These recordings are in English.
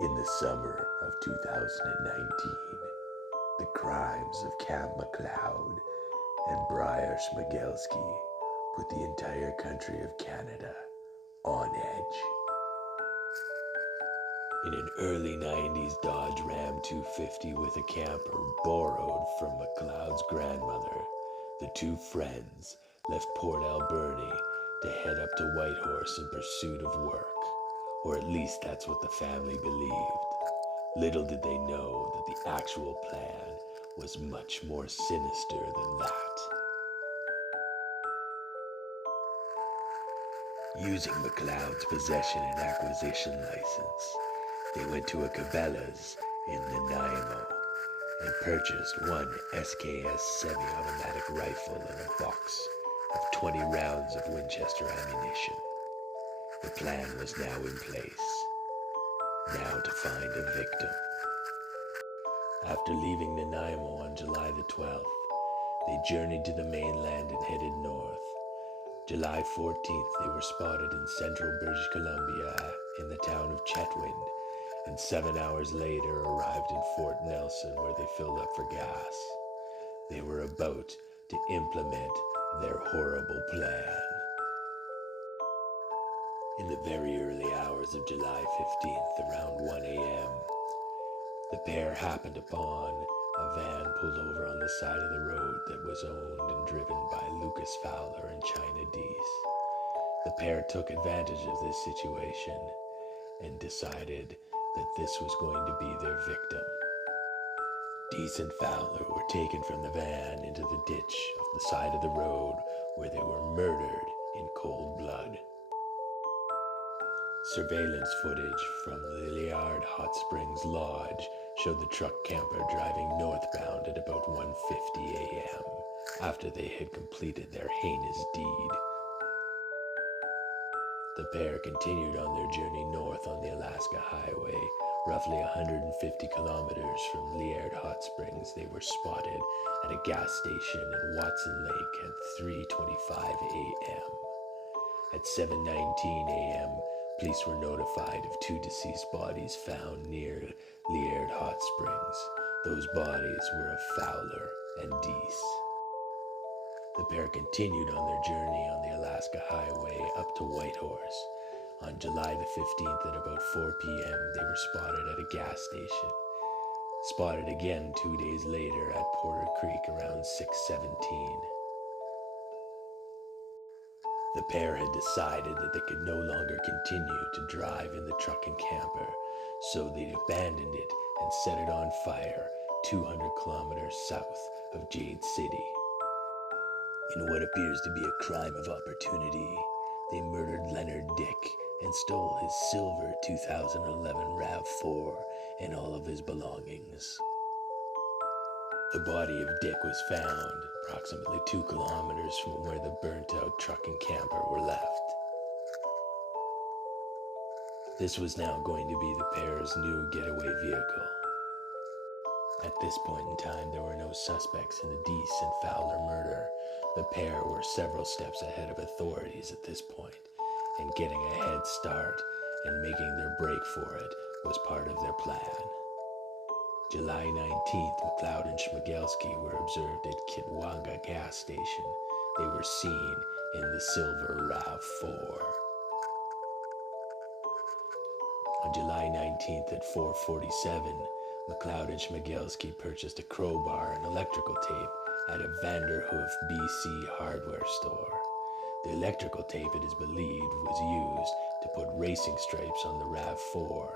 In the summer of 2019, the crimes of Camp McLeod and Bryer Schmegelsky put the entire country of Canada on edge. In an early 90s Dodge Ram 250 with a camper borrowed from McLeod's grandmother, the two friends left Port Alberni to head up to Whitehorse in pursuit of work. Or at least that's what the family believed. Little did they know that the actual plan was much more sinister than that. Using McLeod's possession and acquisition license, they went to a Cabela's in Nanaimo and purchased one SKS semi-automatic rifle and a box of 20 rounds of Winchester ammunition. The plan was now in place. Now to find a victim. After leaving Nanaimo on July the 12th, they journeyed to the mainland and headed north. July 14th, they were spotted in central British Columbia in the town of Chetwynd, and 7 hours later arrived in Fort Nelson where they filled up for gas. They were about to implement their horrible plan. In the very early hours of July 15th, around 1 a.m., the pair happened upon a van pulled over on the side of the road that was owned and driven by Lucas Fowler and Chynna Deese. The pair took advantage of this situation and decided that this was going to be their victim. Deese and Fowler were taken from the van into the ditch off the side of the road where they were murdered in cold blood. Surveillance footage from the Leonard Hot Springs Lodge showed the truck camper driving northbound at about 1:50 a.m. after they had completed their heinous deed. The pair continued on their journey north on the Alaska Highway. Roughly 150 kilometers from Leonard Hot Springs, they were spotted at a gas station in Watson Lake at 3:25 a.m. At 7:19 a.m., police were notified of two deceased bodies found near Leonard Hot Springs. Those bodies were of Fowler and Deese. The pair continued on their journey on the Alaska Highway up to Whitehorse. On July the 15th at about 4 p.m., they were spotted at a gas station. Spotted again 2 days later at Porter Creek around 6:17. The pair had decided that they could no longer continue to drive in the truck and camper, so they abandoned it and set it on fire 200 kilometers south of Jade City. In what appears to be a crime of opportunity, they murdered Leonard Dyck and stole his silver 2011 RAV4 and all of his belongings. The body of Dyck was found approximately 2 kilometers from where the burnt-out truck and camper were left. This was now going to be the pair's new getaway vehicle. At this point in time, there were no suspects in the Deese and Fowler murder. The pair were several steps ahead of authorities at this point, and getting a head start and making their break for it was part of their plan. July 19th, McLeod and Schmegelsky were observed at Kitwanga gas station. They were seen in the silver RAV4. On July 19th at 4:47, McLeod and Schmegelsky purchased a crowbar and electrical tape at a Vanderhoof BC hardware store. The electrical tape, it is believed, was used to put racing stripes on the RAV4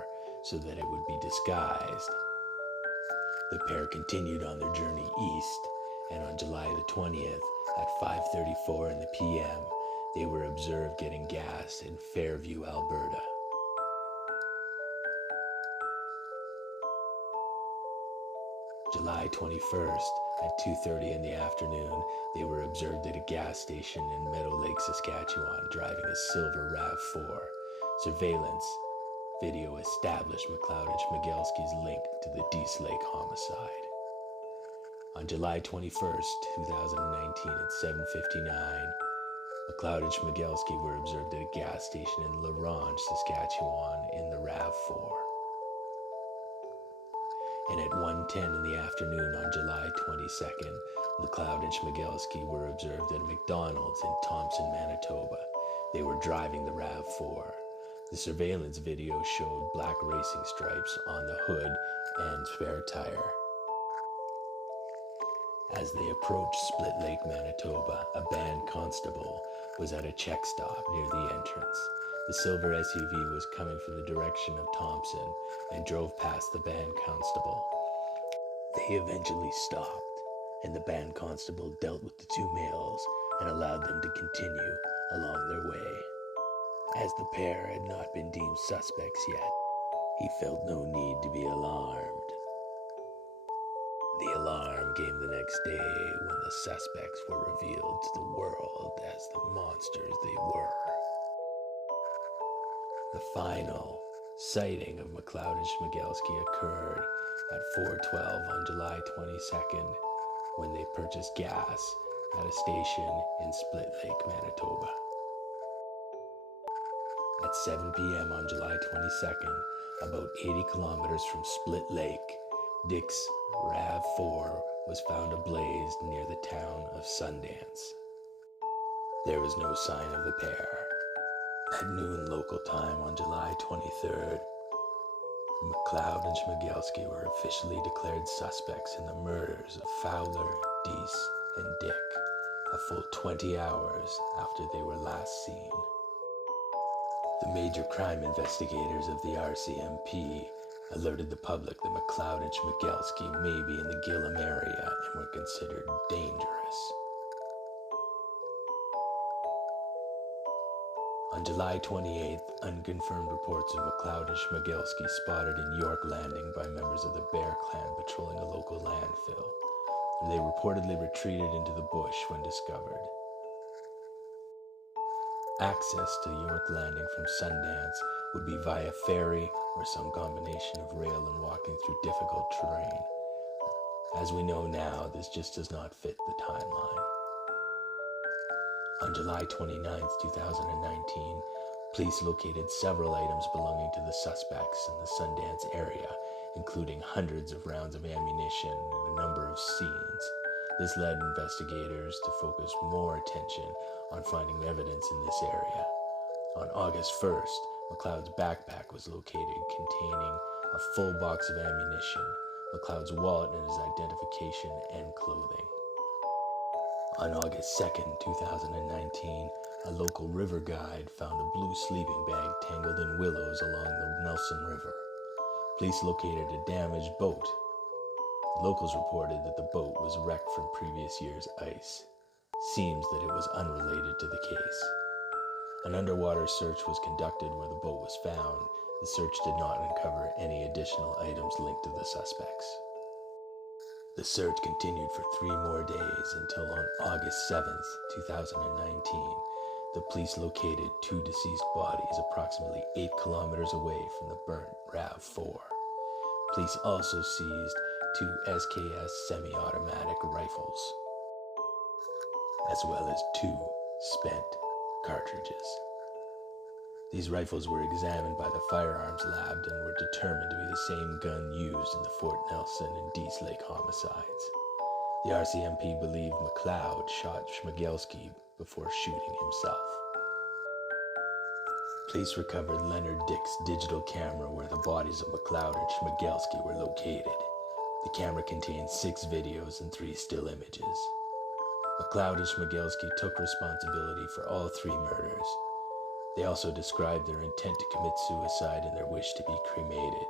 so that it would be disguised. The pair continued on their journey east, and on July the 20th at 5:34 in the p.m., they were observed getting gas in Fairview, Alberta. July 21st at 2:30 in the afternoon, they were observed at a gas station in Meadow Lake, Saskatchewan, driving a silver RAV4. Surveillance video established McLeod and Schmegelsky's link to the Deese Lake homicide. On July 21st, 2019 at 7:59, McLeod and Schmegelsky were observed at a gas station in La Ronge, Saskatchewan in the RAV4. and at 1:10 in the afternoon on July 22nd, McLeod and Schmegelsky were observed at a McDonald's in Thompson, Manitoba. They were driving the RAV4. The surveillance video showed black racing stripes on the hood and spare tire. As they approached Split Lake, Manitoba, a band constable was at a check stop near the entrance. The silver SUV was coming from the direction of Thompson and drove past the band constable. They eventually stopped, and the band constable dealt with the two males and allowed them to continue along their way. As the pair had not been deemed suspects yet, he felt no need to be alarmed. The alarm came the next day when the suspects were revealed to the world as the monsters they were. The final sighting of McLeod and Schmegelsky occurred at 4:12 on July 22nd when they purchased gas at a station in Split Lake, Manitoba. At 7 p.m. on July 22nd, about 80 kilometers from Split Lake, Dyck's RAV4 was found ablaze near the town of Sundance. There was no sign of the pair. At noon local time on July 23rd, McLeod and Schmegelsky were officially declared suspects in the murders of Fowler, Deese, and Dyck, a full 20 hours after they were last seen. The major crime investigators of the RCMP alerted the public that McLeod and Schmegelsky may be in the Gillam area and were considered dangerous. On July 28th, unconfirmed reports of McLeod and Schmegelsky spotted in York Landing by members of the Bear Clan patrolling a local landfill. They reportedly retreated into the bush when discovered. Access to York Landing from Sundance would be via ferry or some combination of rail and walking through difficult terrain. As we know now, this just does not fit the timeline. On July 29th, 2019, police located several items belonging to the suspects in the Sundance area, including hundreds of rounds of ammunition and a number of scenes. This led investigators to focus more attention on finding evidence in this area. On August 1st, McLeod's backpack was located containing a full box of ammunition, McLeod's wallet and his identification and clothing. On August 2nd, 2019, a local river guide found a blue sleeping bag tangled in willows along the Nelson River. Police located a damaged boat. Locals reported that the boat was wrecked from previous year's ice. Seems that it was unrelated to the case. An underwater search was conducted where the boat was found. The search did not uncover any additional items linked to the suspects. The search continued for 3 more days until on August 7th, 2019, the police located 2 deceased bodies approximately 8 kilometers away from the burnt RAV4. Police also seized 2 SKS semi-automatic rifles, as well as 2 spent cartridges. These rifles were examined by the firearms lab and were determined to be the same gun used in the Fort Nelson and Deese Lake homicides. The RCMP believed McLeod shot Schmegelsky before shooting himself. Police recovered Leonard Dyck's digital camera where the bodies of McLeod and Schmegelsky were located. The camera contained 6 videos and 3 still images. McLeod and Schmegelsky took responsibility for all 3 murders. They also described their intent to commit suicide and their wish to be cremated.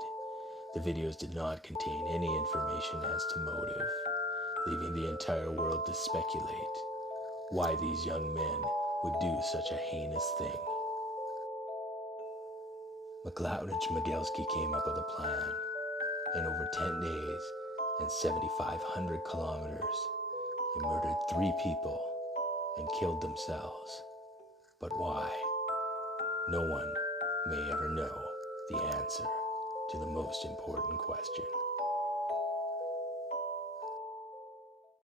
The videos did not contain any information as to motive, leaving the entire world to speculate why these young men would do such a heinous thing. McLeod and Schmegelsky came up with a plan. In over 10 days and 7,500 kilometers, they murdered 3 people and killed themselves. But why? No one may ever know the answer to the most important question.